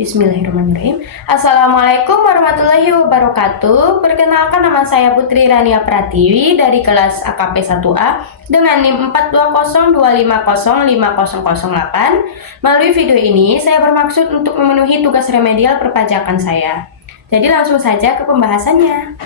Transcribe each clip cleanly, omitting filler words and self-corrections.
Bismillahirrahmanirrahim. Assalamualaikum warahmatullahi wabarakatuh. Perkenalkan, nama saya Putri Rania Pratiwi dari kelas AKP 1A dengan NIM 42025050008. Melalui video ini saya bermaksud untuk memenuhi tugas remedial perpajakan saya. Jadi langsung saja ke pembahasannya.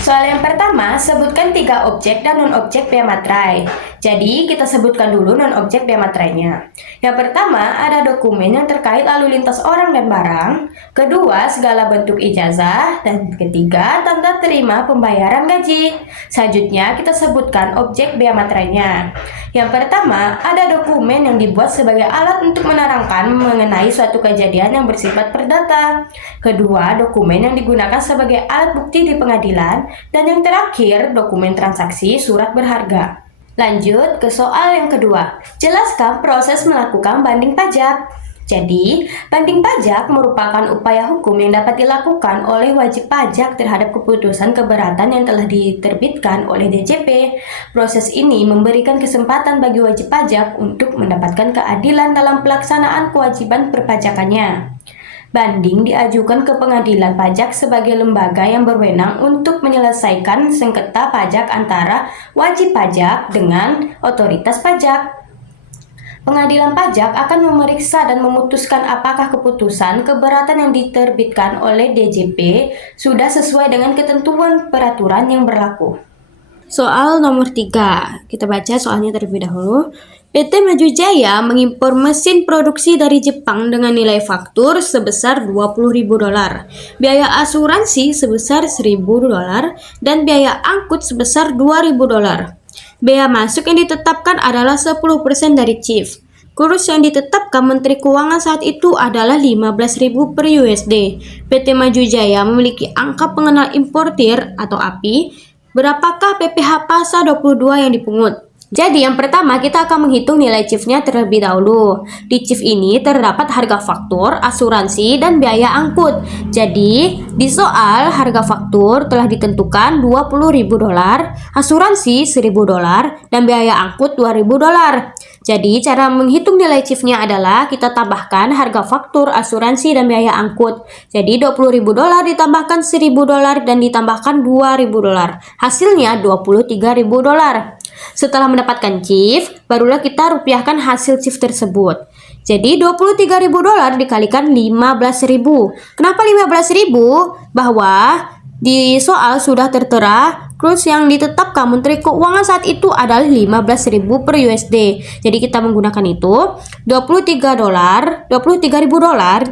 Soal yang pertama, sebutkan 3 objek dan non-objek bea materai. Jadi, kita sebutkan dulu non-objek bea materainya. Yang pertama, ada dokumen yang terkait lalu lintas orang dan barang. Kedua, segala bentuk ijazah. Dan ketiga, tanda terima pembayaran gaji. Selanjutnya, kita sebutkan objek bea materainya. Yang pertama, ada dokumen yang dibuat sebagai alat untuk menerangkan mengenai suatu kejadian yang bersifat perdata. Kedua, dokumen yang digunakan sebagai alat bukti di pengadilan. Dan yang terakhir, dokumen transaksi surat berharga. Lanjut ke soal yang kedua. Jelaskan proses melakukan banding pajak. Jadi, banding pajak merupakan upaya hukum yang dapat dilakukan oleh wajib pajak terhadap keputusan keberatan yang telah diterbitkan oleh DJP. Proses ini memberikan kesempatan bagi wajib pajak untuk mendapatkan keadilan dalam pelaksanaan kewajiban perpajakannya. Banding diajukan ke pengadilan pajak sebagai lembaga yang berwenang untuk menyelesaikan sengketa pajak antara wajib pajak dengan otoritas pajak. Pengadilan pajak akan memeriksa dan memutuskan apakah keputusan keberatan yang diterbitkan oleh DJP sudah sesuai dengan ketentuan peraturan yang berlaku. Soal nomor 3, kita baca soalnya terlebih dahulu. PT Maju Jaya mengimpor mesin produksi dari Jepang dengan nilai faktur sebesar $20.000, biaya asuransi sebesar $1.000, dan biaya angkut sebesar $2.000. Bea masuk yang ditetapkan adalah 10% dari CIF. Kurs yang ditetapkan Menteri Keuangan saat itu adalah 15.000 per USD. PT Maju Jaya memiliki angka pengenal importir atau API. Berapakah PPh pasal 22 yang dipungut? Jadi yang pertama kita akan menghitung nilai CIF-nya terlebih dahulu. Di CIF ini terdapat harga faktur, asuransi, dan biaya angkut. Jadi di soal harga faktur telah ditentukan $20.000, asuransi $1.000, dan biaya angkut $2.000. Jadi cara menghitung nilai CIF-nya adalah kita tambahkan harga faktur, asuransi, dan biaya angkut. Jadi $20.000 ditambahkan $1.000 dan ditambahkan $2.000. Hasilnya $23.000. Setelah mendapatkan CIF, barulah kita rupiahkan hasil CIF tersebut. Jadi $23.000 dikalikan 15.000. Kenapa 15.000? Bahwa di soal sudah tertera kurs yang ditetapkan Menteri Keuangan saat itu adalah 15.000 per USD. Jadi kita menggunakan itu $23.000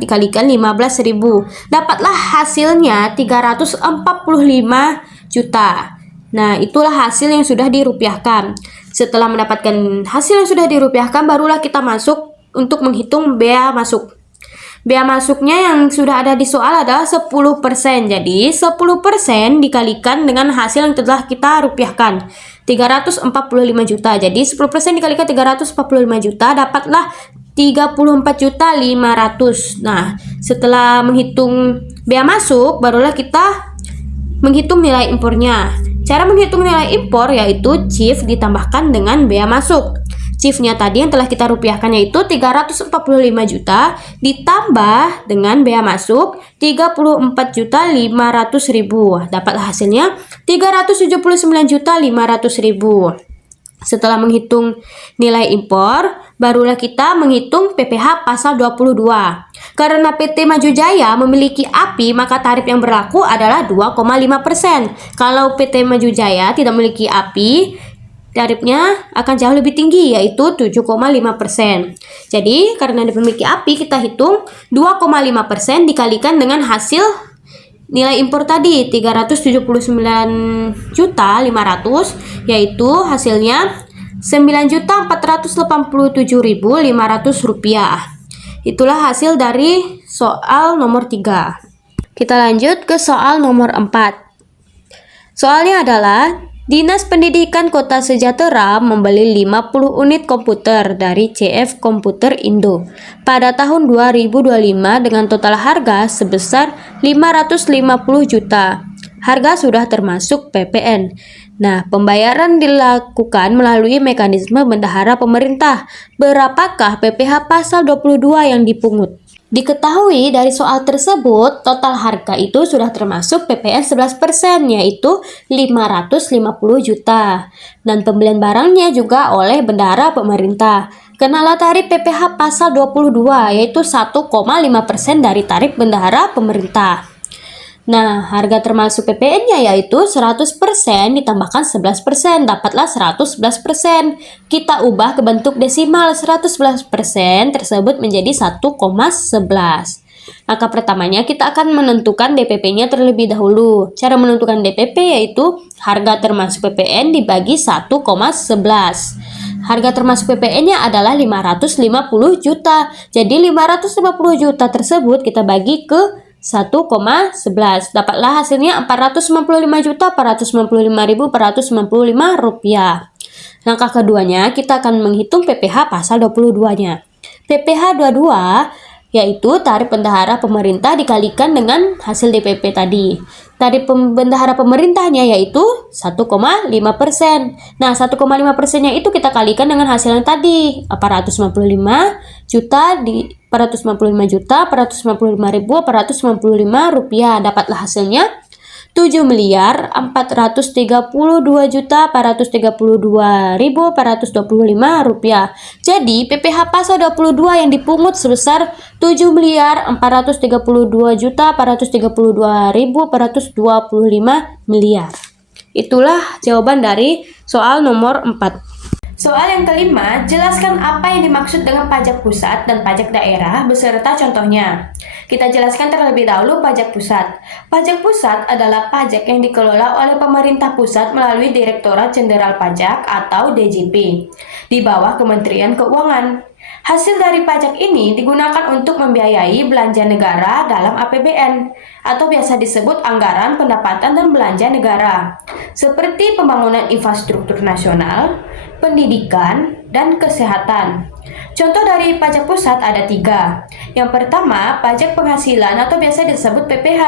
dikalikan 15.000. Dapatlah hasilnya 345 juta. Nah, itulah hasil yang sudah dirupiahkan. Setelah mendapatkan hasil yang sudah dirupiahkan, barulah kita masuk untuk menghitung bea masuk. Bea masuknya yang sudah ada di soal adalah 10%. Jadi, 10% dikalikan dengan hasil yang telah kita rupiahkan, 345 juta. Jadi, 10% dikalikan 345 juta, dapatlah 34.500.000. Nah, setelah menghitung bea masuk, barulah kita menghitung nilai impornya. Cara menghitung nilai impor yaitu CIF ditambahkan dengan bea masuk. CIF-nya tadi yang telah kita rupiahkan yaitu 345 juta ditambah dengan bea masuk 34.500.000. Dapat hasilnya 379.500.000. Setelah menghitung nilai impor, barulah kita menghitung PPh pasal 22. Karena PT Maju Jaya memiliki API, maka tarif yang berlaku adalah 2,5%. Kalau PT Maju Jaya tidak memiliki API, tarifnya akan jauh lebih tinggi, yaitu 7,5%. Jadi, karena memiliki API, kita hitung 2,5% dikalikan dengan hasil nilai impor tadi 379.500.000, yaitu hasilnya 9.487.500 rupiah. Itulah hasil dari soal nomor 3. Kita lanjut ke soal nomor 4. Soalnya adalah Dinas Pendidikan Kota Sejahtera membeli 50 unit komputer dari CF Komputer Indo pada tahun 2025 dengan total harga sebesar 550 juta. Harga sudah termasuk PPN. Nah, pembayaran dilakukan melalui mekanisme bendahara pemerintah. Berapakah PPh pasal 22 yang dipungut? Diketahui dari soal tersebut, total harga itu sudah termasuk PPN 11%, yaitu 550 juta. Dan pembelian barangnya juga oleh bendahara pemerintah. Kenalah tarif PPh pasal 22, yaitu 1,5% dari tarif bendahara pemerintah. Nah, harga termasuk PPN-nya yaitu 100% ditambahkan 11%, dapatlah 111%. Kita ubah ke bentuk desimal, 111% tersebut menjadi 1,11. Langkah pertamanya kita akan menentukan DPP-nya terlebih dahulu. Cara menentukan DPP yaitu harga termasuk PPN dibagi 1,11. Harga termasuk PPN-nya adalah 550 juta. Jadi 550 juta tersebut kita bagi ke 1,11. Dapatlah hasilnya 455.455.455 rupiah. Langkah keduanya kita akan menghitung PPh pasal 22-nya. PPh 22 yaitu tarif bendahara pemerintah dikalikan dengan hasil DPP tadi. Tarif bendahara pemerintahnya yaitu 1,5%. Nah, 1,5%-nya itu kita kalikan dengan hasil yang tadi, 455 juta di 455 rupiah. Dapatlah hasilnya 7.432.432.425 rupiah. Jadi PPh pasal 22 yang dipungut sebesar 7.432.432.425 miliar. Itulah jawaban dari soal nomor 4. Soal yang kelima, jelaskan apa yang dimaksud dengan pajak pusat dan pajak daerah beserta contohnya. Kita jelaskan terlebih dahulu pajak pusat. Pajak pusat adalah pajak yang dikelola oleh pemerintah pusat melalui Direktorat Jenderal Pajak atau DJP di bawah Kementerian Keuangan. Hasil dari pajak ini digunakan untuk membiayai belanja negara dalam APBN atau biasa disebut anggaran pendapatan dan belanja negara, seperti pembangunan infrastruktur nasional, pendidikan, dan kesehatan. Contoh dari pajak pusat ada 3. Yang pertama, pajak penghasilan atau biasa disebut PPh.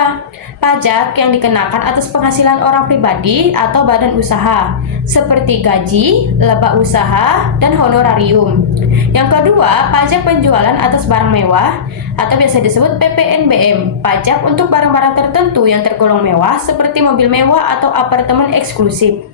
Pajak yang dikenakan atas penghasilan orang pribadi atau badan usaha, seperti gaji, laba usaha, dan honorarium. Yang kedua, pajak penjualan atas barang mewah atau biasa disebut PPNBM. Pajak untuk barang-barang tertentu yang tergolong mewah seperti mobil mewah atau apartemen eksklusif.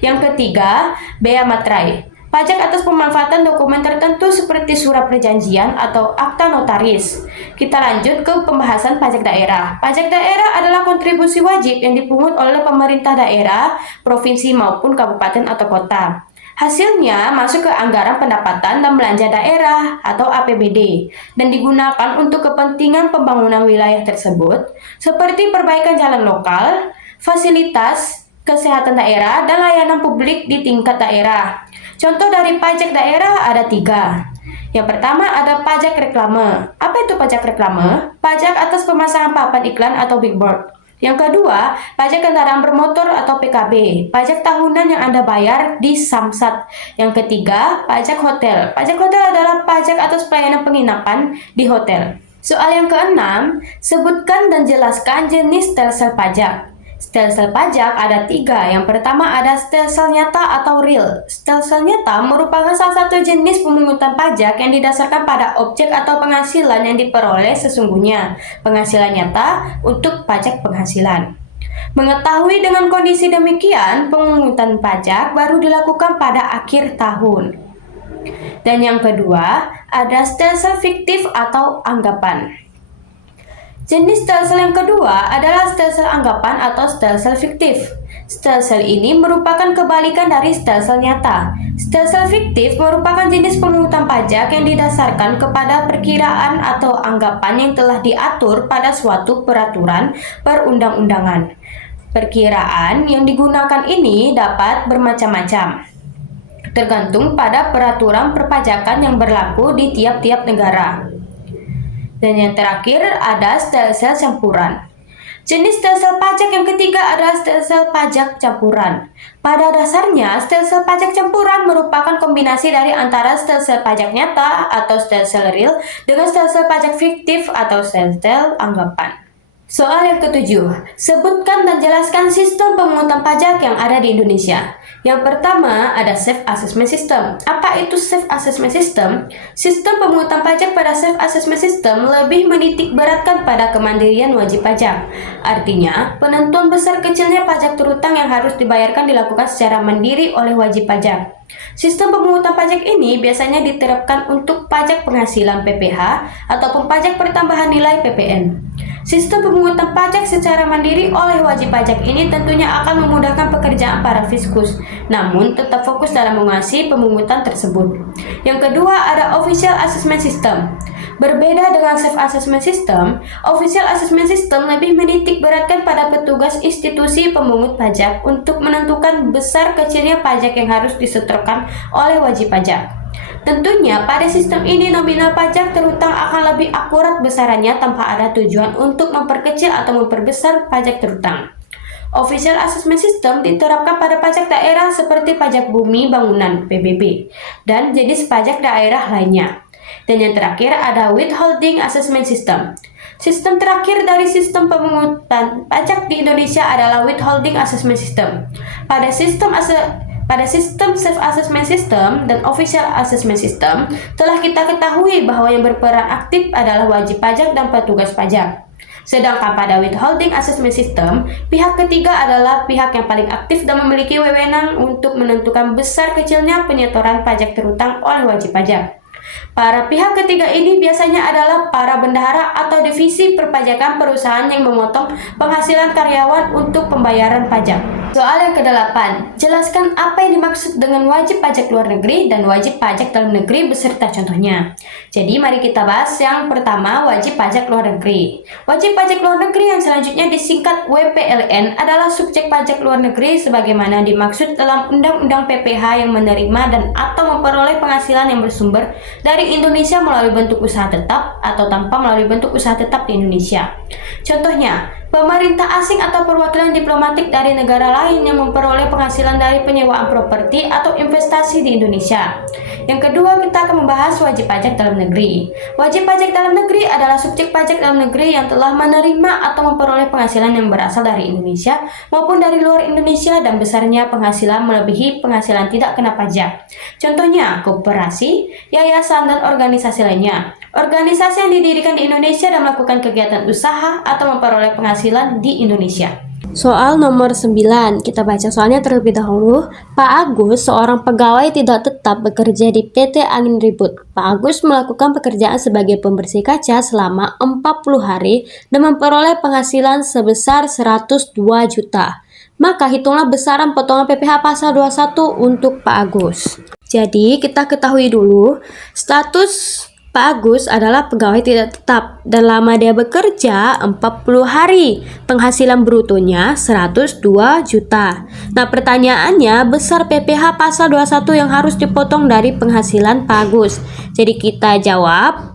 Yang ketiga, bea materai. Pajak atas pemanfaatan dokumen tertentu seperti surat perjanjian atau akta notaris. Kita lanjut ke pembahasan pajak daerah. Pajak daerah adalah kontribusi wajib yang dipungut oleh pemerintah daerah, provinsi maupun kabupaten atau kota. Hasilnya masuk ke anggaran pendapatan dan belanja daerah atau APBD dan digunakan untuk kepentingan pembangunan wilayah tersebut seperti perbaikan jalan lokal, fasilitas kesehatan daerah, dan layanan publik di tingkat daerah. Contoh dari pajak daerah ada 3. Yang pertama ada pajak reklame. Apa itu pajak reklame? Pajak atas pemasangan papan iklan atau billboard. Yang kedua, pajak kendaraan bermotor atau PKB. Pajak tahunan yang Anda bayar di Samsat. Yang ketiga, pajak hotel. Pajak hotel adalah pajak atas pelayanan penginapan di hotel. Soal yang keenam, sebutkan dan jelaskan jenis stelsel pajak. Stelsel pajak ada 3. Yang pertama ada stelsel nyata atau real. Stelsel nyata merupakan salah satu jenis pemungutan pajak yang didasarkan pada objek atau penghasilan yang diperoleh sesungguhnya. Penghasilan nyata untuk pajak penghasilan. Mengetahui dengan kondisi demikian, pemungutan pajak baru dilakukan pada akhir tahun. Dan yang kedua, ada stelsel fiktif atau anggapan. Jenis stelsel yang kedua adalah stelsel anggapan atau stelsel fiktif. Stelsel ini merupakan kebalikan dari stelsel nyata. Stelsel fiktif merupakan jenis pemungutan pajak yang didasarkan kepada perkiraan atau anggapan yang telah diatur pada suatu peraturan perundang-undangan. Perkiraan yang digunakan ini dapat bermacam-macam, tergantung pada peraturan perpajakan yang berlaku di tiap-tiap negara. Dan yang terakhir ada stelsel campuran. Jenis stelsel pajak yang ketiga adalah stelsel pajak campuran. Pada dasarnya, stelsel pajak campuran merupakan kombinasi dari antara stelsel pajak nyata atau stelsel real dengan stelsel pajak fiktif atau stelsel anggapan. Soal yang ketujuh, sebutkan dan jelaskan sistem pemungutan pajak yang ada di Indonesia. Yang pertama ada Self Assessment System. Apa itu Self Assessment System? Sistem pemungutan pajak pada Self Assessment System lebih menitik beratkan pada kemandirian wajib pajak. Artinya, penentuan besar kecilnya pajak terutang yang harus dibayarkan dilakukan secara mandiri oleh wajib pajak. Sistem pemungutan pajak ini biasanya diterapkan untuk pajak penghasilan PPH ataupun pajak pertambahan nilai PPN. Sistem pemungutan pajak secara mandiri oleh wajib pajak ini tentunya akan memudahkan pekerjaan para fiskus, namun tetap fokus dalam mengawasi pemungutan tersebut. Yang kedua ada Official Assessment System. Berbeda dengan Self Assessment System, Official Assessment System lebih menitik beratkan pada petugas institusi pemungut pajak untuk menentukan besar kecilnya pajak yang harus disetorkan oleh wajib pajak. Tentunya pada sistem ini nominal pajak terutang akan lebih akurat besarannya tanpa ada tujuan untuk memperkecil atau memperbesar pajak terutang. Official Assessment System diterapkan pada pajak daerah seperti pajak bumi bangunan (PBB) dan jenis pajak daerah lainnya. Dan yang terakhir ada Withholding Assessment System. Sistem terakhir dari sistem pemungutan pajak di Indonesia adalah Withholding Assessment System. Pada sistem Self-Assessment System dan Official Assessment System, telah kita ketahui bahwa yang berperan aktif adalah wajib pajak dan petugas pajak. Sedangkan pada Withholding Assessment System, pihak ketiga adalah pihak yang paling aktif dan memiliki wewenang untuk menentukan besar kecilnya penyetoran pajak terutang oleh wajib pajak. Para pihak ketiga ini biasanya adalah para bendahara atau divisi perpajakan perusahaan yang memotong penghasilan karyawan untuk pembayaran pajak. Soal yang ke-8, jelaskan apa yang dimaksud dengan wajib pajak luar negeri dan wajib pajak dalam negeri beserta contohnya. Jadi mari kita bahas yang pertama, wajib pajak luar negeri. Wajib pajak luar negeri yang selanjutnya disingkat WPLN adalah subjek pajak luar negeri sebagaimana dimaksud dalam Undang-Undang PPH yang menerima dan atau memperoleh penghasilan yang bersumber dari Indonesia melalui bentuk usaha tetap atau tanpa melalui bentuk usaha tetap di Indonesia. Contohnya, pemerintah asing atau perwakilan diplomatik dari negara lain yang memperoleh penghasilan dari penyewaan properti atau investasi di Indonesia. Yang kedua, kita akan membahas wajib pajak dalam negeri. Wajib pajak dalam negeri adalah subjek pajak dalam negeri yang telah menerima atau memperoleh penghasilan yang berasal dari Indonesia maupun dari luar Indonesia dan besarnya penghasilan melebihi penghasilan tidak kena pajak. Contohnya, koperasi, yayasan, dan organisasi lainnya. Organisasi yang didirikan di Indonesia dan melakukan kegiatan usaha atau memperoleh penghasilan di Indonesia. Soal nomor 9, kita baca soalnya terlebih dahulu. Pak Agus, seorang pegawai tidak tetap bekerja di PT Angin Ribut. Pak Agus melakukan pekerjaan sebagai pembersih kaca selama 40 hari dan memperoleh penghasilan sebesar 102 juta. Maka hitunglah besaran potongan PPh pasal 21 untuk Pak Agus. Jadi kita ketahui dulu status Pak Agus adalah pegawai tidak tetap dan lama dia bekerja 40 hari. Penghasilan brutonya 102 juta. Nah, pertanyaannya besar PPh pasal 21 yang harus dipotong dari penghasilan Pak Agus. Jadi kita jawab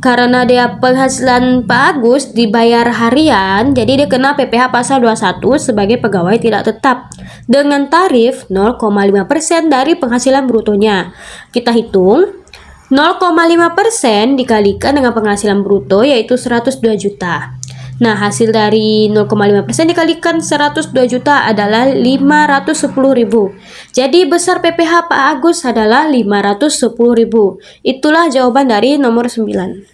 karena dia penghasilan Pak Agus dibayar harian, jadi dia kena PPh pasal 21 sebagai pegawai tidak tetap dengan tarif 0,5% dari penghasilan brutonya. Kita hitung 0,5% dikalikan dengan penghasilan bruto yaitu 102 juta. Nah, hasil dari 0,5% dikalikan 102 juta adalah 510.000. Jadi besar PPh Pak Agus adalah 510.000. Itulah jawaban dari nomor 9.